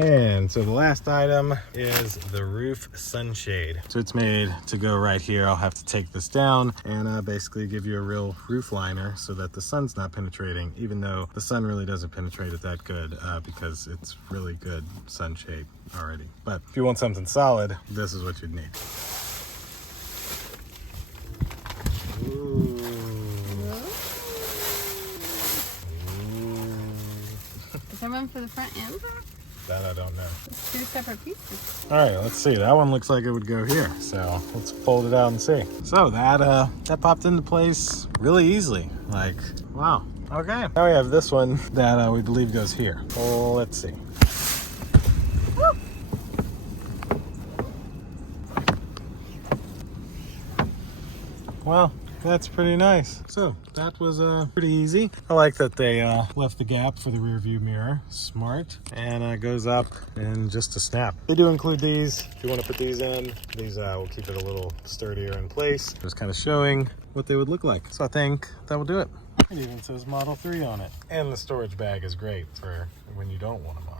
And so the last item is the roof sunshade. So it's made to go right here. I'll have to take this down and basically give you a real roof liner so that the sun's not penetrating, even though the sun really doesn't penetrate it that good because it's really good sunshade already. But if you want something solid, this is what you'd need. Ooh. Is there one for the front and the back? That I don't know. It's 2 separate pieces. All right, let's see. That one looks like it would go here. So let's fold it out and see. So that popped into place really easily. Like, wow. Okay. Now we have this one that we believe goes here. Well, let's see. Woo! Well, that's pretty nice. So that was pretty easy. I like that they left the gap for the rear view mirror. Smart. And it goes up in just a snap. They do include these. If you want to put these in, these will keep it a little sturdier in place. Just kind of showing what they would look like. So I think that will do it. It even says Model 3 on it. And the storage bag is great for when you don't want them on.